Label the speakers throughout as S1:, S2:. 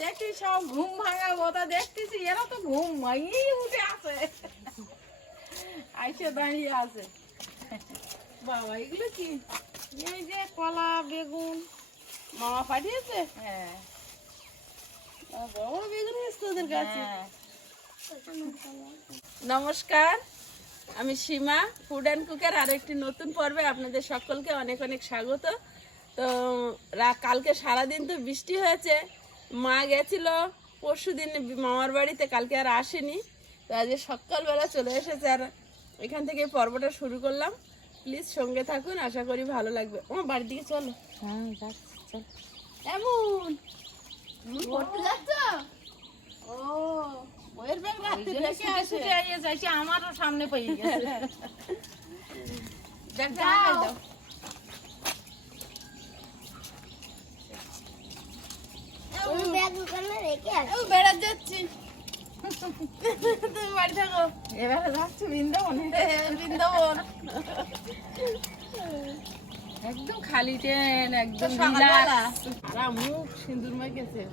S1: দেখি সব ঘুম ভাঙা বোতা দেখতেছি এরা তো ঘুম ভাঙিয়ে উঠে আছে আইসে দাঁড়িয়ে আছে বাবা এগুলো কি কলা বেগুন মামা পাঠিয়েছে
S2: হ্যাঁ
S1: বেগুন এসছে কাছে। নমস্কার আমি সীমা ফুড অ্যান্ড কুকের আরও একটি নতুন পর্বে আপনাদের সকলকে অনেক অনেক স্বাগত। তো রা- কালকে সারাদিন তো বৃষ্টি হয়েছে। মা গেছিল পরশু দিন মামার বাড়িতে কালকে আর আসেনি। তো আজকে সকালবেলা চলে এসেছে আর এখান থেকে পর্বটা শুরু করলাম। প্লিজ সঙ্গে থাকুন আশা করি ভালো লাগবে। ও বাড়ির দিকে চলো।
S2: হ্যাঁ চল।
S1: এমন? পড়তে যাচ্ছ? ও।
S2: আমারও সামনে পেয়ে গেছে।
S1: বেড়াতে যাচ্ছি। তুমি বাড়ি থাকো।
S2: এবারে যাচ্ছি বৃন্দাবনে।
S1: বৃন্দাবন।
S2: একদম খালি ট্রেন একদম।
S1: আর মুখ মেখেছে।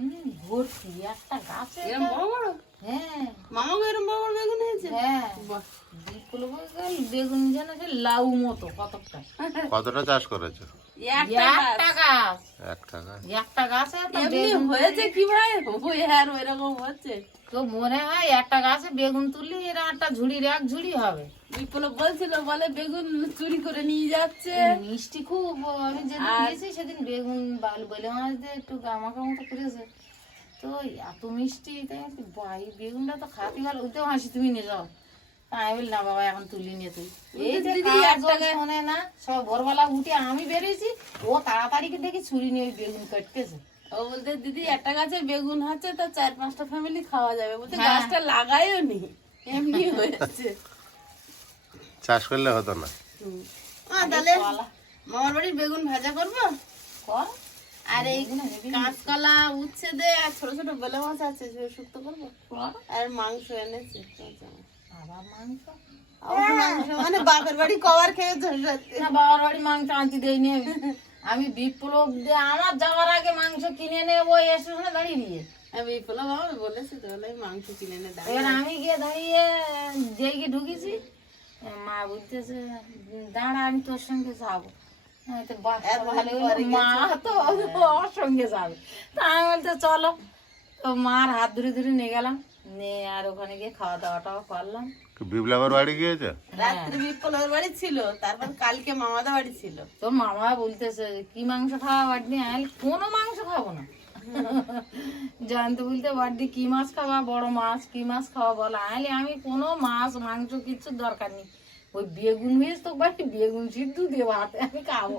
S2: হুম, ভর্তি একটা গাছে
S1: এরম বড় বড়?
S2: হ্যাঁ।
S1: মামা গো বড় বড় বেগুন হয়েছে?
S2: হ্যাঁ। বিপুল বেগুন বেগুন যেন সে লাউ মতো কতটা
S3: কতটা চাষ করেছ?
S1: একটা
S2: একটা
S1: গাছ।
S2: একটা গাছে? একটা
S1: হয়েছে কি ভাই? হ্যাঁ এরকম হচ্ছে।
S2: তো মনে হয় একটা গাছে বেগুন তুললি একটা ঝুড়ির এক ঝুড়ি হবে।
S1: বিপ্লব বলছিল বলে বেগুন চুরি করে নিয়ে যাচ্ছে।
S2: মিষ্টি খুব আমি যেদিন
S1: আর-
S2: গিয়েছি সেদিন বেগুন বাল বলে মাছ দিয়ে একটু গামাকা মতো করেছে। তো এত মিষ্টি তাই বেগুনটা তো খাতে হাসি তুমি নিয়ে যাও। আমি বলি না বাবা এখন তুলি নিয়ে তুই। এই যে শোনে না সব ভোরবেলা উঠে আমি বেরিয়েছি ও তাড়াতাড়ি দেখি ছুরি নিয়ে ওই বেগুন কাটতেছে।
S1: ও বলতে দিদি একটা গাছে বেগুন হচ্ছে তো চার পাঁচটা ফ্যামিলি খাওয়া যাবে। বলতে
S2: হ্যাঁ।
S1: গাছটা লাগাইও নি। এমনি হয়েছে।
S3: চাষ করলে হতো না।
S1: তাহলে মামার বাড়ির বেগুন ভাজা করব? আর এই কাঁচকলা উচ্ছে দে আর ছোট ছোট বেলে মাছ আছে সে শুক্তো করব। আর মাংস এনেছে।
S2: আবার মাংস?
S1: মানে বাপের বাড়ি কবার
S2: না বাবার বাড়ি মাংস আনতে দেয়নি আমি। আমি বিপ্লব দিয়ে আমার যাওয়ার আগে মাংস কিনে নেব স্টেশনে দাঁড়িয়ে দিয়ে।
S1: বিপ্লব বাবা বলেছি তো বলে মাংস কিনে দাও
S2: এবার আমি গিয়ে দাঁড়িয়ে যেই ঢুকেছি মা বলতেছে দাঁড়া আমি তোর সঙ্গে যাব। মা তো ওর সঙ্গে যাবে। তা আমি বলতে চলো। তো মার হাত ধরে ধরে নিয়ে গেলাম নিয়ে আর ওখানে গিয়ে খাওয়া দাওয়াটাও করলাম।
S3: বিপ্লবের বাড়ি গিয়েছো?
S1: রাত্রি বিপ্লবের বাড়ি ছিল তারপর কালকে মামাদের বাড়ি ছিল।
S2: তো মামা বলতেছে কি মাংস খাওয়া বাড়ি আমি বলি, কোনো মাংস খাব না। জানতে বলতে বাড়ি কি মাছ খাওয়া বড় মাছ কি মাছ খাওয়া বলো? আইলে আমি কোনো মাছ মাংস কিচ্ছু দরকার নেই। ওই বেগুন ভেজ তো বাড়ি বেগুন সিদ্ধ দিয়ে ভাত আমি খাব।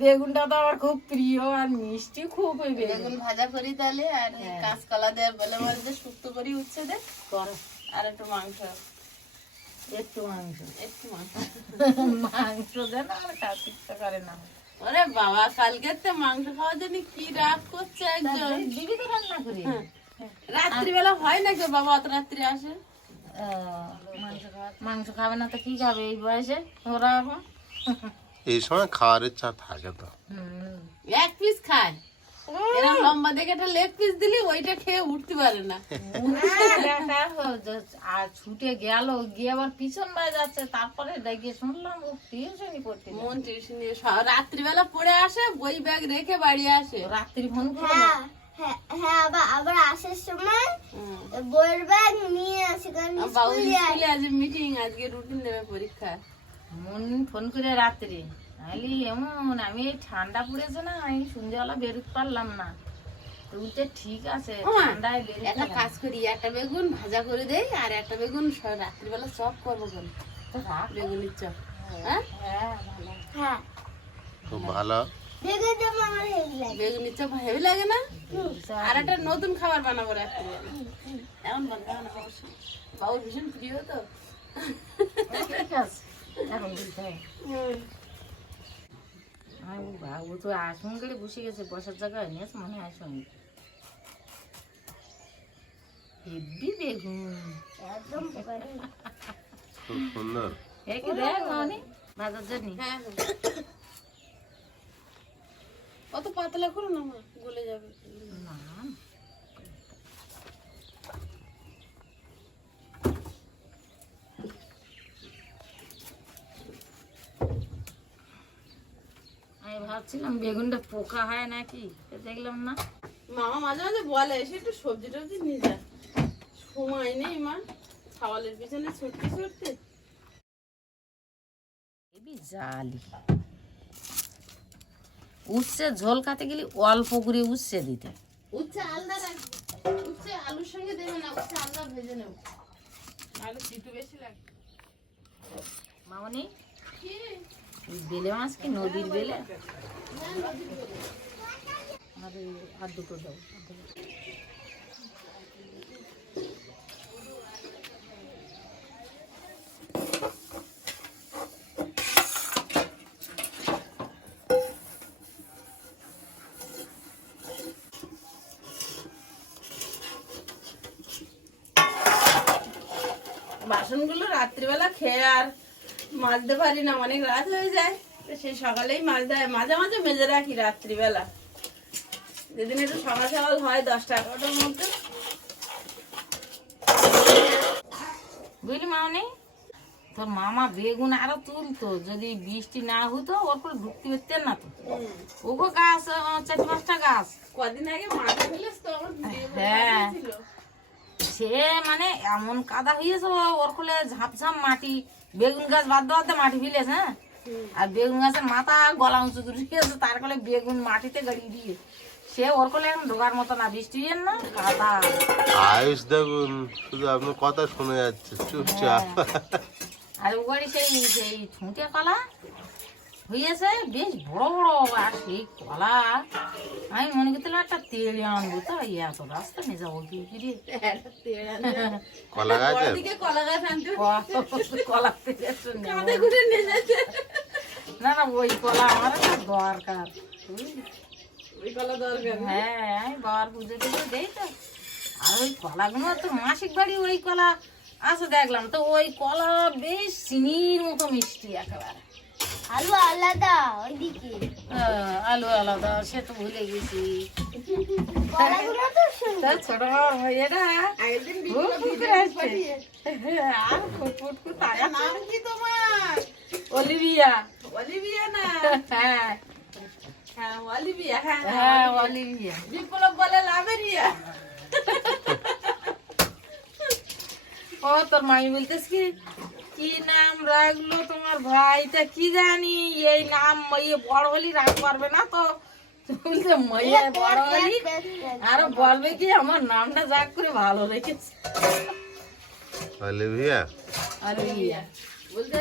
S2: বেগুনটা তো আমার খুব প্রিয় আর মিষ্টি খুব ওই বেগুন
S1: ভাজা করি তাহলে আর
S2: হ্যাঁ।
S1: কাঁচকলা দিয়ে বলে দিয়ে শুক্তো করি উচ্ছে দে।
S2: করো।
S1: আর একটু মাংস।
S2: একটু মাংস।
S1: একটু মাংস।
S2: মাংস দেন আর কাজ ইচ্ছা করে না।
S1: ওরে বাবা কালকে তো মাংস খাওয়ার জন্য কি রাগ করছে একজন?
S2: দিবি তো রান্না করি।
S1: রাত্রিবেলা হয় না কেউ বাবা অত রাত্রি আসে?
S2: মাংস খাবে না তো কি খাবে এই বয়সে? ওরা এখন?
S3: এই সময় খাওয়ার ইচ্ছা থাকে তো।
S1: এক পিস খায়? এরা লম্বা দেখে একটা লেগ পিস দিলি ওইটা খেয়ে উঠতে পারে না।
S2: দেখা হো- যে- আর ছুটে গেল গিয়ে আবার পিছন বাই যাচ্ছে। তারপরে দেখে শুনলাম ও টিউশনই করতে
S1: মন টিউশন রাত্রিবেলা পড়ে আসে বই ব্যাগ রেখে বাড়ি আসে।
S2: রাত্রি ফোন করে
S4: হ্যাঁ হ্যাঁ হ্যাঁ আবার আবার আসার সময় বইয়ের ব্যাগ নিয়ে আসি কারণ স্কুলে
S1: আজ মিটিং আজকে রুটিন দেবে পরীক্ষা।
S2: মন ফোন করে রাত্রি। আলি এমন আমি এই ঠান্ডা পড়েছে না আমি সন্ধ্যাবেলা বেরোতে পারলাম না। তো ঠিক আছে ঠান্ডায় বেরোতে
S1: একটা কাজ করি একটা বেগুন ভাজা করে দেই আর একটা বেগুন রাত্রিবেলা চপ করব কোন বেগুনের চপ। হ্যাঁ
S2: হ্যাঁ? ভালো।
S4: হ্যাঁ।
S3: খুব ভালো।
S1: বেগুনের চপ হেভি লাগে না? আর একটা নতুন খাবার বানাবো রাত্রিবেলা। এমন বানাবো না অবশ্যই বাবুর ভীষণ প্রিয় তো।
S2: ঠিক আছে। এখন বলতে হবে আমি ভাবো তো আসন করে বসে গেছে বসার জায়গায় নিয়ে মনে হয় আসন হেব্বি বেগুন।
S4: একদম
S3: সুন্দর।
S2: এই কি দেখ মামনি ভাজার জন্য
S1: হ্যাঁ। অত পাতলা করো না মা গলে যাবে
S2: না আমি ভাবছিলাম বেগুনটা পোকা হয় নাকি দেখলাম না।
S1: মামা মাঝে মাঝে বলে এসে একটু সবজি টবজি নিয়ে যা সময় নেই মা। খাওয়ালের পিছনে ছুটতে ছুটতে।
S2: এবি জালি। উচ্ছে ঝোল খাতে গেলে অল্প করে উচ্ছে দিতে।
S1: উচ্ছে আলাদা রাখবি। উচ্ছে আলুর সঙ্গে দেবে না উচ্ছে আলাদা ভেজে নেব। আলু তিতু বেশি লাগে।
S2: মামনি?
S1: কি?
S2: বেলে মাছ কি? নদীর বেলে? আর আর দুটো দাও।
S1: বাসনগুলো রাত্রিবেলা খেয়ে আর মাজতে পারি না অনেক রাত হয়ে যায়। তো সেই সকালেই মাজতে হয় মাঝে মাঝে মেজে রাখি রাত্রিবেলা। যেদিন একটু সকাল সকাল হয় দশটা এগারোটার মধ্যে।
S2: বুঝলি মামনি? তোর মামা বেগুন আরও তুলতো। যদি বৃষ্টি না হতো ওর করে ঢুকতে পারতেন না তো। ওগো গাছ চার পাঁচটা গাছ।
S1: কদিন আগে ফেলেছ তো করে
S2: হ্যাঁ। সে মানে এমন কাদা হয়েছে ওর কোলে ঝাঁপ ঝাঁপ মাটি। বেগুন গাছ বাদ দেওয়াতে মাটি ফেলেছে হ্যাঁ? আর বেগুন গাছের মাথা গলা উঁচু করে গেছে তার কলে বেগুন মাটিতে গড়িয়ে দিয়ে সে ওর কলে এখন ঢোকার মতো না বৃষ্টি না কাদা
S3: আয়ুষ দেখুন শুধু আপনার কথা শুনে যাচ্ছে চুপচাপ।
S2: আর ওখানে সেই সেই ছুঁটে কলা হয়েছে? বেশ বড় বড় আর সেই কলা। আমি মনে করছিলাম একটা তেল আনব তো এত রাস্তা নিয়ে যাব কি।
S3: কলা
S1: কলা গাছ আনতে
S2: না না ওই কলা আমার একটা দরকার।
S1: ওই কলা দরকার
S2: হ্যাঁ আমি বাবার পুজো টুজো দেই তো। আর ওই কলাগুলো তো মাসিক বাড়ি ওই কলা। আছে দেখলাম তো ওই কলা বেশ চিনির মতো মিষ্টি একেবারে।
S4: আলু আলাদা ওইদিকে।
S2: আহ, আলু আলাদা সে তো ভুলে গেছি।
S4: কলাগুলো তো সুন্দর।
S2: তার ছোট বড় মেয়েরা
S1: আগের দিন
S2: খুব
S1: ভিডিও
S2: খুব
S1: ভিডিও
S2: আসছে।
S1: পাঠিয়ে।
S2: আর ফুটফুট করে তাই আছে।
S1: নাম কি তোমার?
S2: অলিভিয়া।
S1: অলিভিয়া না?
S2: হ্যাঁ।
S1: হ্যাঁ অলিভিয়া হ্যাঁ
S2: হ্যাঁ অলিভিয়া।
S1: বিপ্লব বলে লাভেরিয়া।
S2: ও তোর মামি বলতেস কি কি নাম রাখল তোমার ভাইটা কি জানি এই নাম ইয়ে বড় হলি রাখ পারবে না তো। মাইয়া বড় হলি আর বলবে কি আমার নামটা যাক করে ভালো রেখেছে
S3: অলিভিয়া
S2: আর
S1: বলতে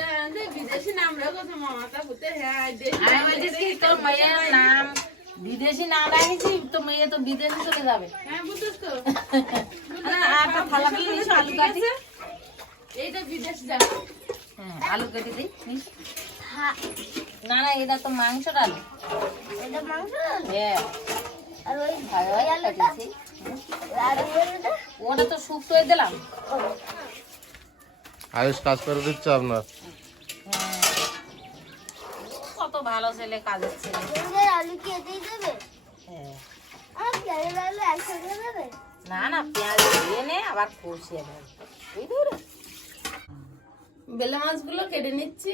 S1: বিদেশি নাম রাখো মামাটা বলতে হ্যাঁ
S2: আমি
S1: নাম
S2: কি তোর মাইয়ের নাম বিদেশি নাম রাখেছি তো মেয়ে তো বিদেশে চলে যাবে।
S1: হ্যাঁ বুঝছিস তো।
S2: না, আর থালা আলু কাটি?
S1: এইটা বিদেশ যাবে
S2: হ্যাঁ আলু কেটে দিই নিস।
S4: হ্যাঁ।
S2: না না এটা তো
S4: এটা মাংস
S2: হ্যাঁ।
S4: আর ওই ওই আলুটা?
S2: ওটা তো দিলাম।
S3: আয়ুষ কাজ করে দিচ্ছে আপনার?
S2: হ্যাঁ। কত ভালো ছেলে কাজের ছেলে।
S4: পেঁয়াজের আলু কি এতেই দেবে?
S2: হ্যাঁ। না না পেঁয়াজ দিয়ে নে আবার কষিয়ে দেবে বুঝলি?
S1: বেলে মাছগুলো কেটে নিচ্ছি।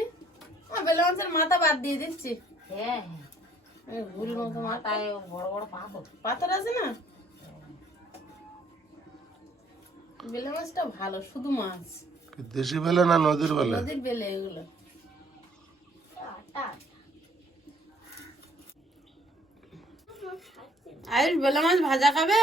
S1: আর বেলে মাছের মাথা বাদ দিয়ে দিচ্ছি।
S2: হ্যাঁ
S1: ভুল মতো মাথা।
S2: মাথায় বড় বড় পাথর।
S1: পাথর আছে না? বেলে মাছটা ভালো শুধু মাছ।
S3: দেশি বেলে না নদীর বেলে?
S1: নদীর বেলে এগুলো।
S4: আটা
S1: আয়ুষ বেলে মাছ ভাজা খাবে?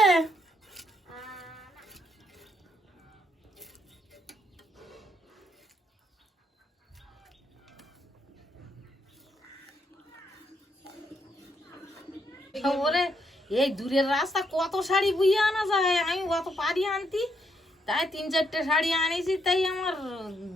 S2: ওরে এই দূরের রাস্তা কত শাড়ি বুইয়ে আনা যায়? আমি অত পারি আনতি তাই তিন চারটে শাড়ি আনিছি তাই আমার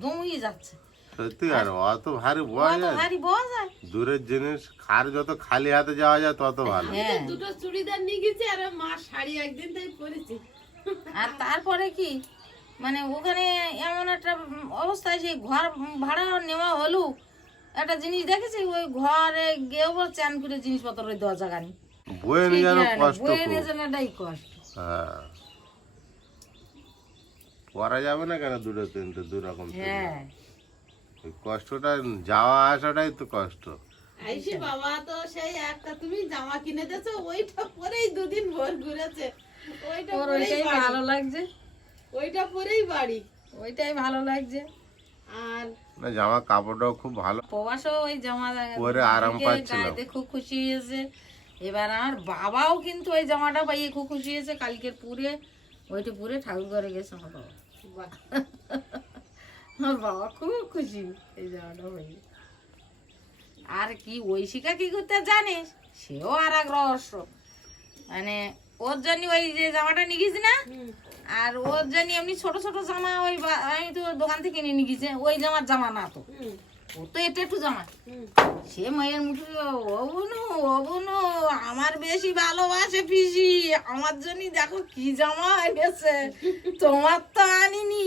S2: দমই যাচ্ছে।
S3: সত্যি আর অত ভারী বয়
S2: ভারী যায়?
S3: দূরের জিনিস খার যত খালি হাতে যাওয়া যায় তত ভালো।
S2: হ্যাঁ
S1: দুটো চুড়িদার নিয়ে গেছি আর মা শাড়ি একদিন তাই পরেছি।
S2: আর তারপরে কি? মানে ওখানে এমন একটা অবস্থায় সেই ঘর ভাড়া নেওয়া হলো। একটা জিনিস দেখেছি ওই ঘরে বল চান করে জিনিসপত্র ওই দেওয়া জায়গা নেই।
S3: বয়ে নিয়ে যেন কষ্ট হ্যাঁ। যাবে না কেন দুটো তিনটে দু রকম
S2: হ্যাঁ।
S3: ওই কষ্টটা যাওয়া আসাটাই তো কষ্ট।
S1: আইসি বাবা তো সেই একটা তুমি জামা কিনে দিয়েছ ওইটা পরেই দুদিন ভোর ঘুরেছে। ওইটা পরেই
S2: ভালো লাগছে?
S1: ওইটা পরেই বাড়ি।
S2: ওইটাই ভালো লাগছে?
S1: আর
S3: না জামা কাপড়টাও খুব ভালো।
S2: প্রবাসও ওই জামা
S3: পরে আরাম পাচ্ছিল।
S2: খুব খুশি হয়েছে। এবার আমার বাবাও কিন্তু ওই জামাটা পাইয়ে খুব খুশি হয়েছে কালকের পুরে ওইটা পুরে ঠাকুর ঘরে গেছে আমার বাবা। আমার বাবা খুব খুশি এই জামাটা পাইয়ে। আর কি ঐশিকা কি করতে জানিস? সেও আর এক রহস্য মানে ওর জন্য ওই যে জামাটা নিয়ে গেছি না? আর ওর জন্য এমনি ছোট ছোট জামা ওই আমি তো দোকান থেকে নিয়ে গেছি ওই জামার জামা না তো। ও তো এটা একটু জামা সে মায়ের মুঠে অবনু অবনু আমার বেশি ভালোবাসে পিসি আমার জন্য দেখো কি জামা গেছে তোমার তো আনিনি।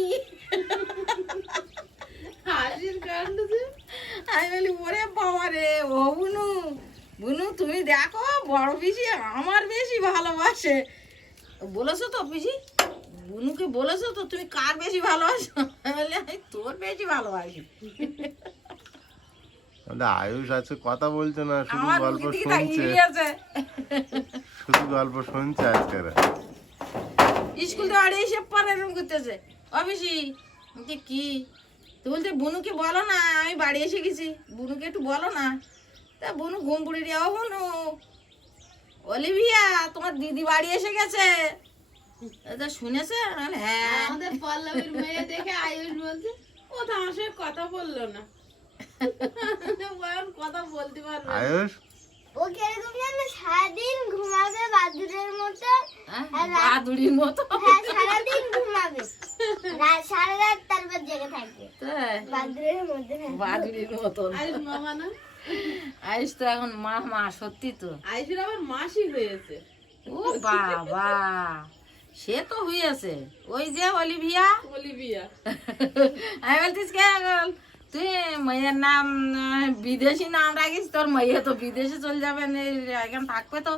S2: আমি বলি ওরে বাবা রে ও বুনু তুমি দেখো বড় পিসি আমার বেশি ভালোবাসে। বলেছ তো পিসি? বুনুকে বলেছ তো তুমি কার বেশি ভালোবাসো? আমি বলি তোর বেশি ভালোবাসি।
S3: আয়ুষ আছে কথা বলছে না শুধু
S2: আমার
S3: গল্প শুনছে। শুধু গল্প শুনছে আজকের
S2: স্কুল থেকে বাড়ি এসে পরে এরকম করতেছে। অফিসি কি? তো বলতে বুনুকে বলো না আমি বাড়ি এসে গেছি। বুনুকে একটু বলো না। তা বুনু ঘুম পুড়ে যাও বুনু অলিভিয়া তোমার দিদি বাড়ি এসে গেছে। তা শুনেছে? হ্যাঁ।
S1: আমাদের পল্লবীর মেয়ে দেখে আয়ুষ বলছে ও তো আমার সঙ্গে কথা বলল না। কথা বলতে পারবে
S3: আয়ুষ?
S4: ও কীরকম জানো সারাদিন ঘুমাবে বাদুরের মতো
S2: হ্যাঁ, বাদুড়ির মতো।
S4: হ্যাঁ সারাদিন ঘুমাবে। সারা রাত তারপর জেগে থাকবে।
S2: তাই,
S4: বাদুরের
S2: বাদুড়ির মতো।
S1: আয়ুষ মামা না?
S2: আইস তো এখন মা মা সত্যি তো।
S1: আয়ুষের আবার মাসি হয়েছে।
S2: ও বাবা সে তো হয়েছে। ওই যে অলিভিয়া।
S1: বলি বিয়া
S2: আমি বলতিস কে তুই মেয়ের নাম বিদেশি নাম রাখিস, তোর মেয়ে তো বিদেশে চলে যাবে এখানে থাকবে তো।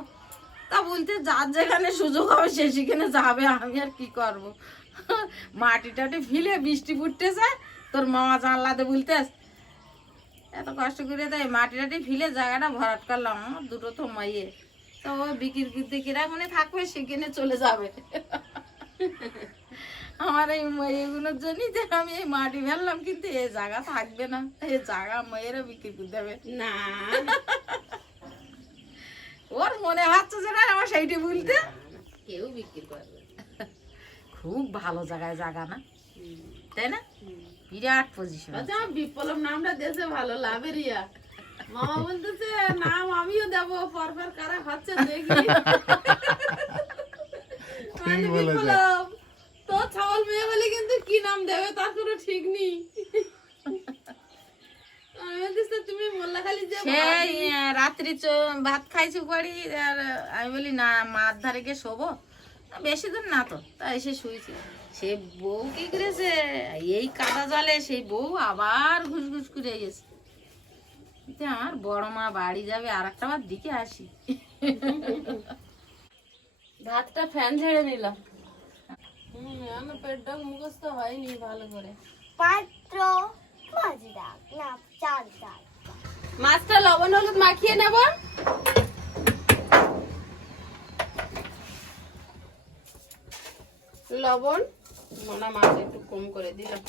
S2: তা বলতে যার যেখানে সুযোগ হবে, সে সেখানে যাবে, আমি আর কি করব? মাটি টাটি ফিলে বৃষ্টি ফুটতেছে তোর মামা জানলাতে বলতেস এত কষ্ট করে তাই মাটি টাটি ফিলে জায়গাটা ভরাট করলাম দুটো তো মাইয়ে। তো বিক্রি করতে কীরকম থাকবে, সেখানে চলে যাবে। আমার এই মেয়েগুলোর জন্যই যে আমি এই মাটি ফেললাম কিন্তু এই জায়গা থাকবে না। এই জায়গা মেয়েরা বিক্রি করে দেবে।
S1: না।
S2: ওর মনে হচ্ছে যে না আমার সেইটি বলতে।
S1: কেউ বিক্রি করবে
S2: খুব ভালো জায়গায় জায়গা না? তাই না? বিরাট পজিশন
S1: আচ্ছা বিপ্লব নামটা দেশে ভালো লাভের ইয়া মামা বলতেছে নাম আমিও দেবো পরপর কারা হচ্ছে দেখি। মানে বিপ্লব। তো ছাগল মেয়ে বলে কিন্তু কি নাম দেবে তার কোনো ঠিক নেই। আমি বলতেছি তুমি মোল্লা খালি
S2: সেই রাত্রি ভাত খাইছি বাড়ি আর আমি বলি না মার ধারে গিয়ে শোবো। বেশি দূর না তো তা এসে শুয়েছি সে বউ কি করেছে? এই কাদা জলে সেই বউ আবার ঘুষ করে গেছে। আমার বড় মা বাড়ি যাবে আর একটা বার দিকে আসি।
S1: ভাতটা ফ্যান ঝেড়ে নিলাম। হুম এখনও পেটটা মুখস্থ হয়নি ভালো করে।
S4: পাত্র মাজরা না চাল চাল
S1: মাছটা লবণ হলুদ মাখিয়ে নেব। লবণ মোনা মাছ একটু কম করে দিলাম।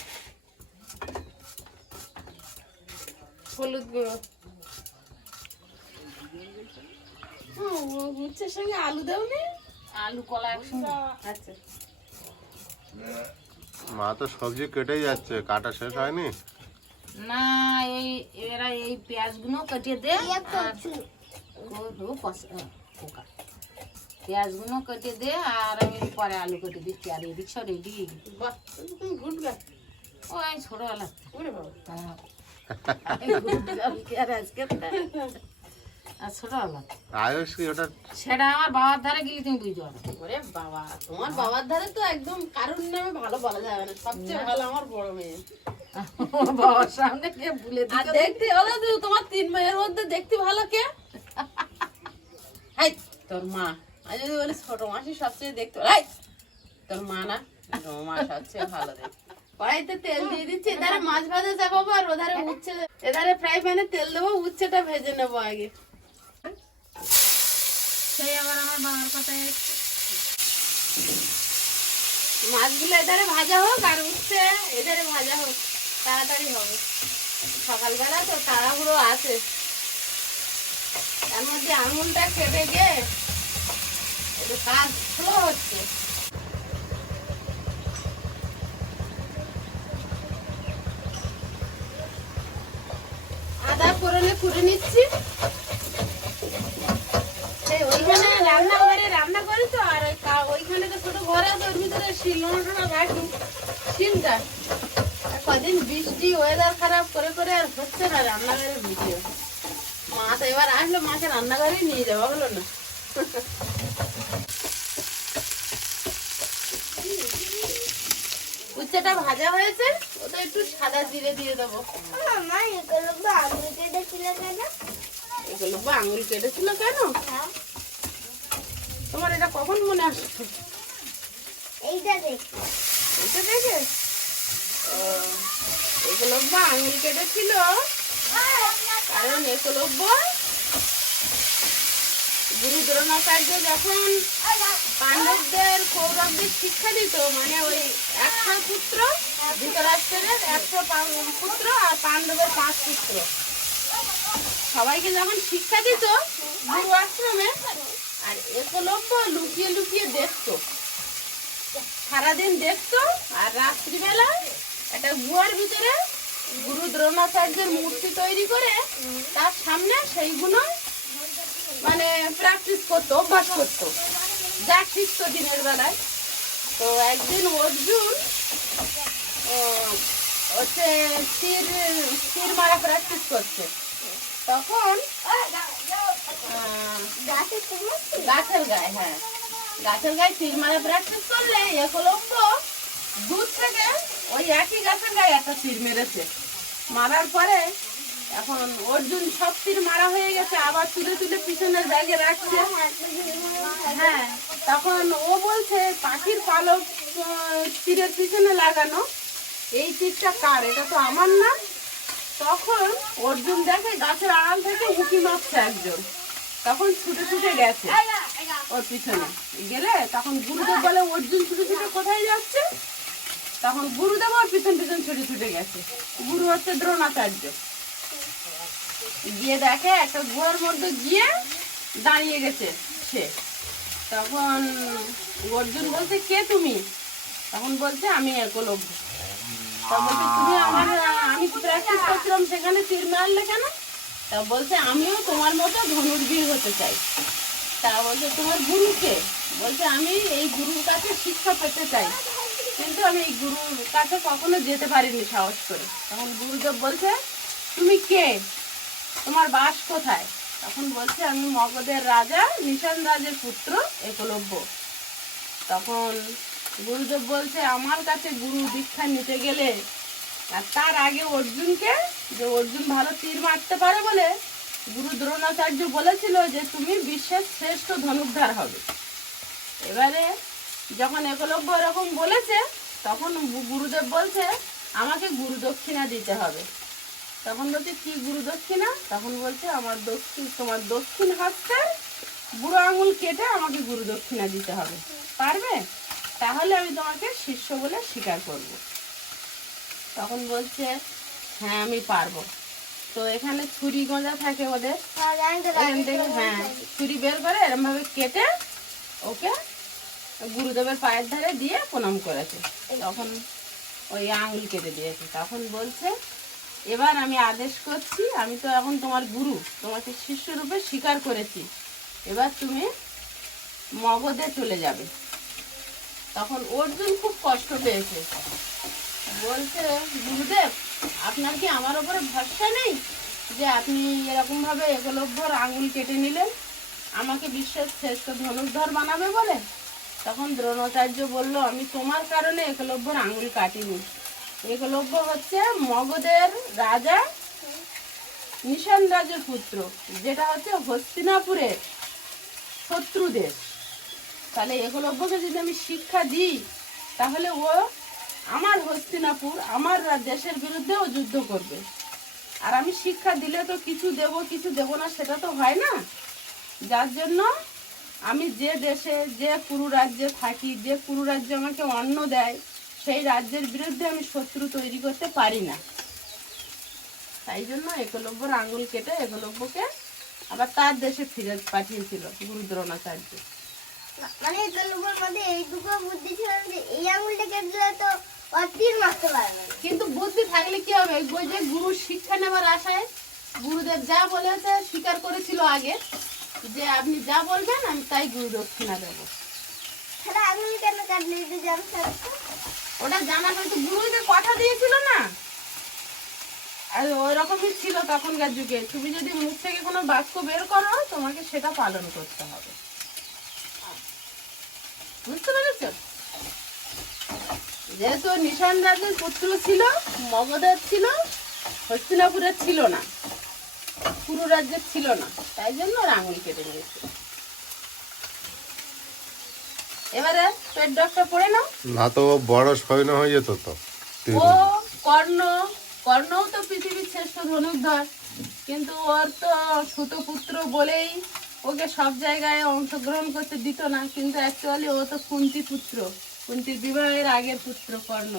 S1: হলুদ গুঁড়ো। উচ্ছের সঙ্গে আলু দেও নি।
S2: আলু কলা একসঙ্গে।
S1: আচ্ছা।
S3: মা তো সবজি কেটেই যাচ্ছে কাটা শেষ হয়নি?
S2: না এই এরা এই পেঁয়াজগুলো কেটে দে। পেঁয়াজগুলো কেটে দে আর আমি পরে আলু কেটে দিচ্ছি আর এদিক সব রেডি ও ছোটবেলা। আর আজকে তো? আর ছোট আলাদা
S3: আয়ুষ কি ওটা
S2: সেটা আমার বাবার ধারে গেলে তুমি বুঝতে পারো
S1: ওরে বাবা তোমার বাবার ধারে তো একদম কারুর নামে ভালো বলা যাবে না। সবচেয়ে ভালো আমার বড় মেয়ে।
S2: বাবার সামনে গিয়ে ভুলে
S1: আর দেখতে হলো তোমার তিন মেয়ের মধ্যে দেখতে ভালো কে? তোর মা। আর যদি বলি ছোট মাসি সবচেয়ে দেখতে তোর মা না? মা সবচেয়ে ভালো দেখতে। কড়াইতে তেল দিয়ে দিচ্ছি এধারে মাছ ভাজা যাব আর ওধারে উচ্ছে এধারে ফ্রাই প্যানে তেল দেবো উচ্ছেটা ভেজে নেব আগে।
S2: সেই আবার আমার বাবার কথায়
S1: মাছগুলো এধারে ভাজা হোক আর উচ্ছে এধারে ভাজা হোক, তাড়াতাড়ি হবে। সকালবেলা তো তাড়াহুড়ো আছে। তার মধ্যে আঙুলটা কেটে গিয়ে কাজ স্লো হচ্ছে। আদা করলে কুড়ে নিচ্ছি সেই ওইখানে রান্নাঘরে রান্না করি তো আর ওই কা- ওইখানে তো ছোট ঘর আছে ওর ভিতরে শিলনোটা রাখি শিলটা আর কদিন বৃষ্টি ওয়েদার খারাপ করে করে আর হচ্ছে না রান্নাঘরে ভিডিও। মা এবার আসলো মাকে রান্নাঘরে নিয়ে যাওয়া হলো না। উচ্ছেটা ভাজা হয়েছে ওটা একটু সাদা জিরে দিয়ে দেবো।
S4: এগুলো বাবু কেটেছিল কেন?
S1: এগুলো আঙুল কেটেছিল কেন?
S4: হ্যাঁ।
S1: তোমার এটা কখন মনে আসছে?
S4: এইটা দেখ।
S1: এটা দেখে? একলব্য আঙুল কেটেছিল কারণ একলব্য গুরু দ্রোণাচার্য যখন পাণ্ডবদের কৌরবদের শিক্ষা দিত মানে ওই একশো পুত্র ধৃতরাষ্ট্রের একশো পুত্র আর পাণ্ডবের পাঁচ পুত্র। সবাইকে যখন শিক্ষা দিত গুরু আশ্রমে আর একলব্য লুকিয়ে লুকিয়ে দেখতো সারাদিন দেখতো আর রাত্রিবেলা একটা গুয়ার ভিতরে গুরু দ্রোণাচার্যের মূর্তি তৈরি করে তার সামনে সেইগুলো মানে প্র্যাকটিস করতো, অভ্যাস করতো। যা শিখতো দিনের বেলায়। তো একদিন অর্জুন হচ্ছে তীর তীর মারা প্র্যাকটিস করছে। তখন গাছের গায়ে হ্যাঁ। গাছের গায়ে মারা প্র্যাকটিস করলে দূর থেকে ওই একই গাছের গায়ে একটা তীর মেরেছে। মারার পরে এখন অর্জুন সব তীর মারা হয়ে গেছে, আবার তুলে তুলে পিছনের ব্যাগে রাখছে। হ্যাঁ তখন ও বলছে, পাখির পালক তীরের পিছনে লাগানো। এই তীরটা কার? এটা তো আমার না। তখন অর্জুন দেখে গাছের আড়াল থেকে উঁকি মারছে একজন। তখন ছুটে ছুটে গেছে। ওর পিছনে। গেলে তখন গুরুদেব বলে, অর্জুন, ছুটে ছুটে কোথায় যাচ্ছে? তখন গুরুদেব ওর পিছন পিছন ছুটে ছুটে গেছে। গুরু হচ্ছে দ্রোণাচার্য। গিয়ে দেখে একটা গুহার মধ্যে গিয়ে দাঁড়িয়ে গেছে সে। তখন অর্জুন বলছে, কে তুমি? তখন বলছে, আমি একলব্য। তা বলছে, তুমি আমার আমি প্র্যাকটিস করছিলাম সেখানে তীর মারলে কেন? তা বলছে, আমিও তোমার মতো ধনুর্বীর হতে চাই। তা বলছে, তোমার গুরুকে বলছে, আমি এই গুরুর কাছে শিক্ষা পেতে চাই। কিন্তু আমি এই গুরুর কাছে কখনো যেতে পারিনি সাহস করে। তখন গুরুদেব বলছে, তুমি কে? তোমার বাস কোথায়? তখন বলছে, আমি মগধের রাজা, নিশান রাজের পুত্র, একলব্য। তখন গুরুদেব বলছে, আমার কাছে গুরু দীক্ষা নিতে গেলে আর তার আগে অর্জুনকে যে অর্জুন ভালো তীর মারতে পারে বলে গুরু দ্রোণাচার্য বলেছিল যে তুমি বিশ্বের শ্রেষ্ঠ ধনুর্ধার হবে। এবারে যখন একলব্য এরকম বলেছে, তখন গুরুদেব বলছে, আমাকে গুরু দক্ষিণা দিতে হবে। তখন বলছে, কি গুরু দক্ষিণা? তখন বলছে, আমার দক্ষিণ, তোমার দক্ষিণ হাতটা বুড়ো আঙুল কেটে আমাকে গুরু দক্ষিণা দিতে হবে। পারবে? তাহলে আমি তোমাকে শিষ্য বলে স্বীকার করব। তখন বলছে হ্যাঁ আমি পারব। তো এখানে ছুরি গোঁজা থাকে ওদের। এখান থেকে হ্যাঁ ছুরি বের করে এরম ভাবে কেটে ওকে গুরুদেবের পায়ের ধারে দিয়ে প্রণাম করেছে। তখন ওই আঙুল কেটে দিয়েছে। তখন বলছে এবার আমি আদেশ করছি আমি তো এখন তোমার গুরু তোমাকে শিষ্য রূপে স্বীকার করেছি। এবার তুমি মগধে চলে যাবে। তখন অর্জুন খুব কষ্ট পেয়েছে। বলছে, গুরুদেব, আপনার কি আমার ওপরে ভরসা নেই যে আপনি এরকমভাবে একলব্যর আঙুল কেটে নিলেন? আমাকে বিশ্বের শ্রেষ্ঠ ধনুর্ধর বানাবে বলে? তখন দ্রোণাচার্য বলল, আমি তোমার কারণে একলভ্যর আঙুল কাটিনি। একলভ্য হচ্ছে মগধের রাজা নিশান রাজের পুত্র, যেটা হচ্ছে হস্তিনাপুরের শত্রু দেশ তাহলে একলভ্যকে যদি আমি শিক্ষা দিই, তাহলে ও আমার হস্তিনাপুর আমার দেশের বিরুদ্ধেও যুদ্ধ করবে। আর আমি শিক্ষা দিলে তো কিছু দেব কিছু দেব না, সেটা তো হয় না। যার জন্য আমি যে দেশে, যে কুরু রাজ্যে থাকি, যে কুরু রাজ্য আমাকে অন্ন দেয়, সেই রাজ্যের বিরুদ্ধে আমি শত্রু তৈরি করতে পারি না। তাই জন্য একলব্যর আঙুল কেটে একলব্যকে আবার তার দেশে ফিরে পাঠিয়েছিল গুরু দ্রোণাচার্য
S4: মানে গল্পের মধ্যে এইটুকু বুদ্ধি ছিল যে এই আঙুলটা কেটে তো
S1: কিন্তু বুদ্ধি থাকলে কি হবে? ওই যে গুরু শিক্ষা নেবার আশায় গুরুদেব যা বলেছে স্বীকার করেছিল আগে যে আপনি যা বলবেন আমি তাই গুরু দক্ষিণা দেবো। ওটা জানা হয়তো গুরুদের কথা দিয়েছিল না। আর ওই রকমই ছিল তখনকার যুগে। তুমি যদি মুখ থেকে কোনো বাক্য বের করো তোমাকে সেটা পালন করতে হবে। বুঝতে পেরেছ? যেহেতু নিশান রাজের পুত্র ছিল মগধের ছিল হস্তিনাপুরের ছিল না। পুরো রাজ্যের ছিল না। তাই জন্য ওর আঙুল কেটে নিয়েছে। এবারে পেট ডকটা পড়ে নাও।
S3: না তো বড় সৈন্য হয়ে যেত তো।
S1: ও কর্ণ কর্ণও তো পৃথিবীর শ্রেষ্ঠ ধনুর্ধর। কিন্তু ওর তো সুতপুত্র বলেই ওকে সব জায়গায় অংশগ্রহণ করতে দিত না। কিন্তু অ্যাকচুয়ালি ও তো কুন্তি পুত্র কুন্তির বিবাহের আগের পুত্র কর্ণ।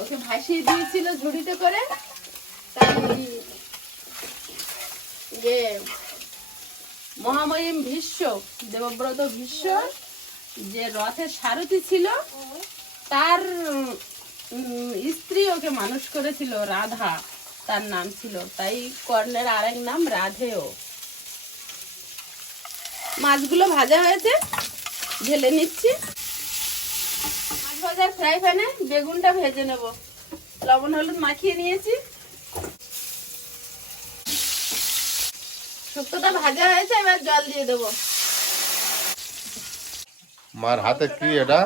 S1: ওকে ভাসিয়ে দিয়েছিল ঝুড়িতে করে যে মহামহিম ভীষ্ম দেবব্রত ভীষ্ম যে রথের সারথি ছিল তার স্ত্রী ওকে মানুষ করেছিল রাধা তার নাম ছিল। তাই কর্ণের আরেক নাম রাধেও মাছগুলো ভাজা হয়েছে। ঢেলে নিচ্ছি। মাছ ভাজার ফ্রাই প্যানে বেগুনটা ভেজে নেব। লবণ হলুদ মাখিয়ে নিয়েছি। শুক্তোটা ভাজা হয়েছে এবার জল দিয়ে দেবো।
S3: মার হাতে কি এটা?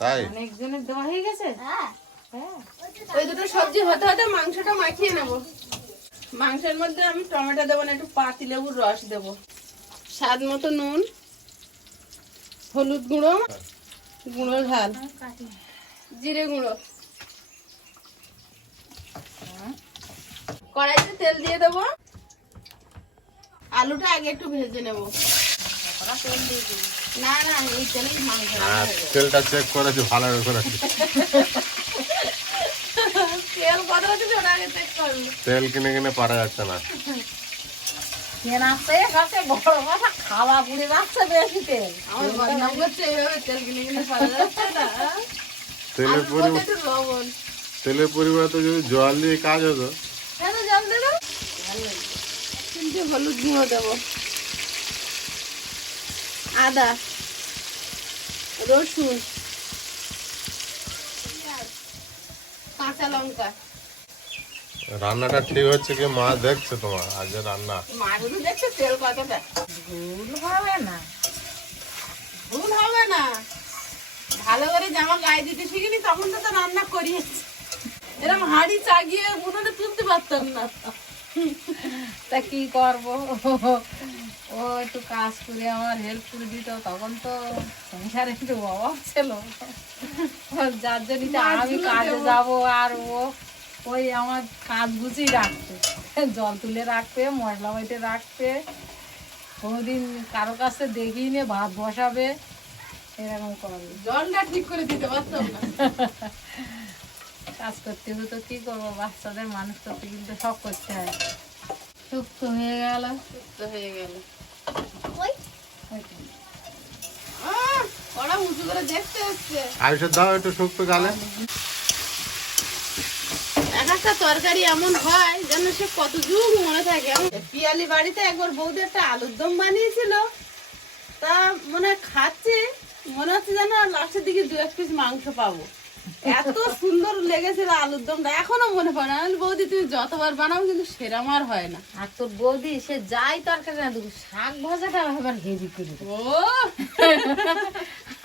S2: তাই?
S4: হয়ে
S2: অনেকজনের দেওয়া হয়ে গেছে?
S4: হ্যাঁ।
S2: হ্যাঁ।
S1: ওই দুটো সবজি হতে হতে মাংসটা মাখিয়ে নেব। মাংসের মধ্যে আমি টমেটো দেবো না একটু পাতি লেবুর রস দেব। স্বাদ মতো নুন হলুদ গুঁড়ো গুঁড়ো ঝাল জিরে গুঁড়ো। কড়াইতে তেল দিয়ে দেবো। আলুটা আগে একটু ভেজে নেব। না না এই তেলেই মাংস হয়ে।
S3: তেলটা চেক করেছি ভালো করে
S1: তেল
S3: কিনে কিনে পারা যাচ্ছে না।
S2: কেনাতে কাছে বড় কথা খাওয়া পুড়ে যাচ্ছে বেশি তেল।
S1: আমার বদনাম করছে এইভাবে তেল কিনে কিনে যাচ্ছে না?
S3: তেলের
S1: আলুর
S3: পরিমাণ
S1: মধ্যে একটু লবণ।
S3: তেলের পরিমাণে তো যদি জল দিয়ে কাজ হতো।
S1: তো জল দেবো? কিন্তু হলুদ গুঁড়ো দেবো। আদা রসুন কাঁচা লঙ্কা।
S3: রান্নাটা ঠিক হচ্ছে কি? মা দেখছে তোমার আজকে রান্না।
S1: মাগুলো দেখছে তেল কতটা?
S2: ভুল হবে না।
S1: ভুল হবে না। ভালো করে জামা গায়ে দিতে শিখিনি তখন তো তো রান্না করিয়েছি। এরকম হাঁড়ি চাগিয়ে উনুনে তুলতে পারতাম না।
S2: তা কি করব? ও একটু কাজ করে আমার হেল্প করে দিত তখন তো সংসারে একটু অভাব ছিল। যার জন্য আমি কাজে যাব আর ও ওই আমার কাজ গুছিয়ে রাখতে। জল তুলে রাখবে মশলা বাইতে রাখবে কোনোদিন কারও কাছে দেখিয়ে নিয়ে ভাত বসাবে এরকম করবে
S1: জলটা ঠিক করে দিতে পারতাম না।
S2: কাজ করতে হতো কি করব? বাচ্চাদের মানুষ করতে কিন্তু সব করতে হয়। শুক্ত হয়ে গেল।
S1: তো হয়ে গেল।
S4: ওই।
S1: আহ, ওরা উঁচু করে দেখতে হচ্ছে
S3: আয়ুষের দাও একটু শুক্তো গালে।
S1: একটা তরকারি এমন হয় যেন সে কত মনে থাকে। পিয়ালি বাড়িতে একবার বৌদি একটা আলুর দম বানিয়েছিল। তা মনে খাচ্ছে, মনে হচ্ছে যেন লাস্টের দিকে দু এক পিস মাংস পাবো। এত সুন্দর লেগেছিল আলুর দমটা। এখনও মনে পড়ে না। আমি বৌদি তুমি যতবার বানাও কিন্তু সেরম আর হয় না।
S2: আর তোর বৌদি সে যাই তরকারি না দুটো শাক ভাজাটা এবার হেভি করে
S1: ও!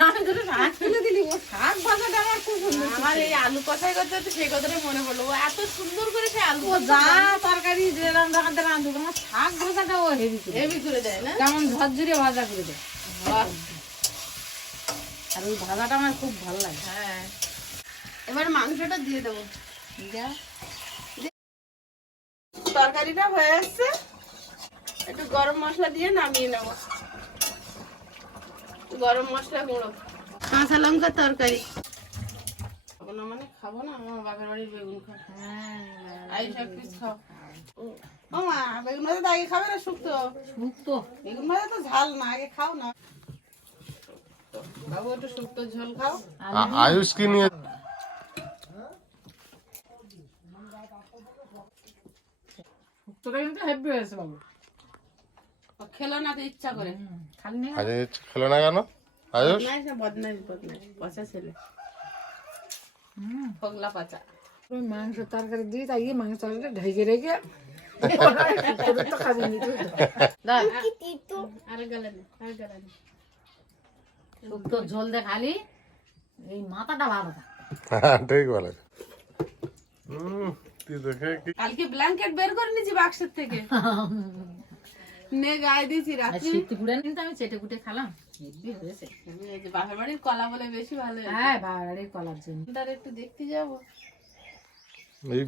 S2: আমি দুটো শাক তুলে দিলি ও শাক ভাজাটা আমার খুব সুন্দর
S1: আমার এই আলু কষাই করতে করতে সেই কথাটাই মনে পড়ল। ও এত সুন্দর করে সে আলু
S2: ও যা তরকারি আমার শাক ভাজাটা ও হেভি করে
S1: হেভি করে দেয় না?
S2: কেমন ঝরঝরে ভাজা করে দেয়। আর ওই ভাজাটা আমার খুব ভালো লাগে।
S1: হ্যাঁ। এবার মাংসটা দিয়ে দেবো।
S2: যা।
S1: তরকারিটা হয়ে আসছে। একটু গরম মশলা দিয়ে নামিয়ে নেব। গরম মশলা গুঁড়ো। কাঁচা লঙ্কা তরকারি। খাব না মানে খাব না আমার বাপের বাড়ির বেগুন আই সব পিস খাও। ও মা বেগুন ভাজা তো আগে খাবে না শুক্তো?
S2: শুক্তো।
S1: বেগুন ভাজা তো ঝাল না আগে খাও না। বাবু একটু শুক্তো ঝোল খাও।
S3: আয়ুষ কি নিয়ে
S2: শুক্তোটা কিন্তু হেভি হয়েছে বাবু।
S1: ও খেলো না তো ইচ্ছা করে।
S2: খালি নেই
S3: আজ খেলো না কেন? আয়ুষ
S1: বদমাইশ না বদমাইশ পচা ছেলে। ফগলা পাচা।
S2: ওই মাংস তরকারি দিয়ে তাই মাংস তরকারি ঢেকে রেখে নি
S1: না না
S2: ঝোল দে খালি। এই মাথাটা ভালো
S3: হ্যাঁ ঠিক বলে হুম।
S1: কালকে ব্ল্যাঙ্কেট বের করে নিয়েছি বাক্সের থেকে। নে গায়ে দিয়েছি রাত্রি
S2: পুড়ে কিন্তু আমি চেটে কুটে খেলাম। হেভি হয়েছে
S1: আমি এই যে বাপের বাড়ির কলা বলে বেশি ভালো
S2: হ্যাঁ বাড়ির কলার জন্য।
S1: তার একটু দেখতে যাব।
S3: এই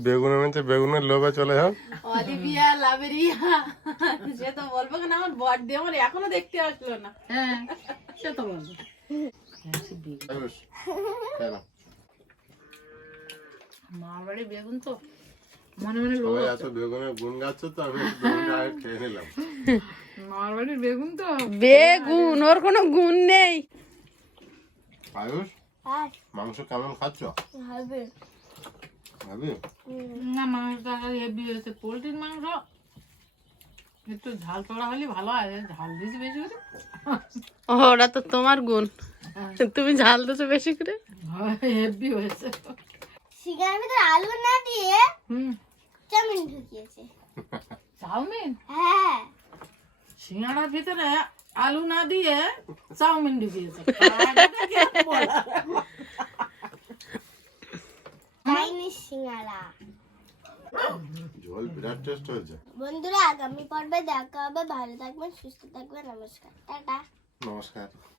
S3: বেগুনের লোভে চলে যাও।
S1: অলিভিয়া লাভেরিয়া সে তো বলব কেন আমার বার্থডে আমার এখনও দেখতে আসলো না।
S2: হ্যাঁ সে তো বলব। মা বাড়ি বেগুন তো। মনে মনে লোক
S3: সবাই এত বেগুনের গুণ গাচ্ছে তো আমি খেয়ে নিলাম।
S2: মার বাড়ির বেগুন তো।
S1: বেগুন ওর কোনো গুণ নেই।
S3: আয়ুষ
S4: হ্যাঁ।
S3: মাংস কেমন খাচ্ছ?
S4: হবে
S3: ভাবি?
S2: না মাংস তরকারি হেভি হয়েছে। পোলট্রির মাংস একটু ঝাল চড়া হলে ভালো হয়। ঝাল দিয়েছি বেশি করে।
S1: ওটা তো তোমার গুণ। তুমি ঝাল দিছো বেশি করে।
S2: হেভি হয়েছে।
S4: সিগারের ভিতরে আলু না দিয়ে
S2: হুম।
S4: চাউমিন ঢুকিয়েছে।
S2: চাউমিন?
S4: হ্যাঁ।
S2: সিঙ্গাড়ার ভিতরে আলু না দিয়ে চাউমিন ঢুকিয়েছে।
S4: চাইনিজ সিঙ্গারা
S3: ঝোল বিরাট টেস্ট হয়েছে।
S4: বন্ধুরা আগামী পর্বে দেখা হবে। ভালো থাকবেন সুস্থ থাকবেন। নমস্কার। টাটা।
S3: নমস্কার।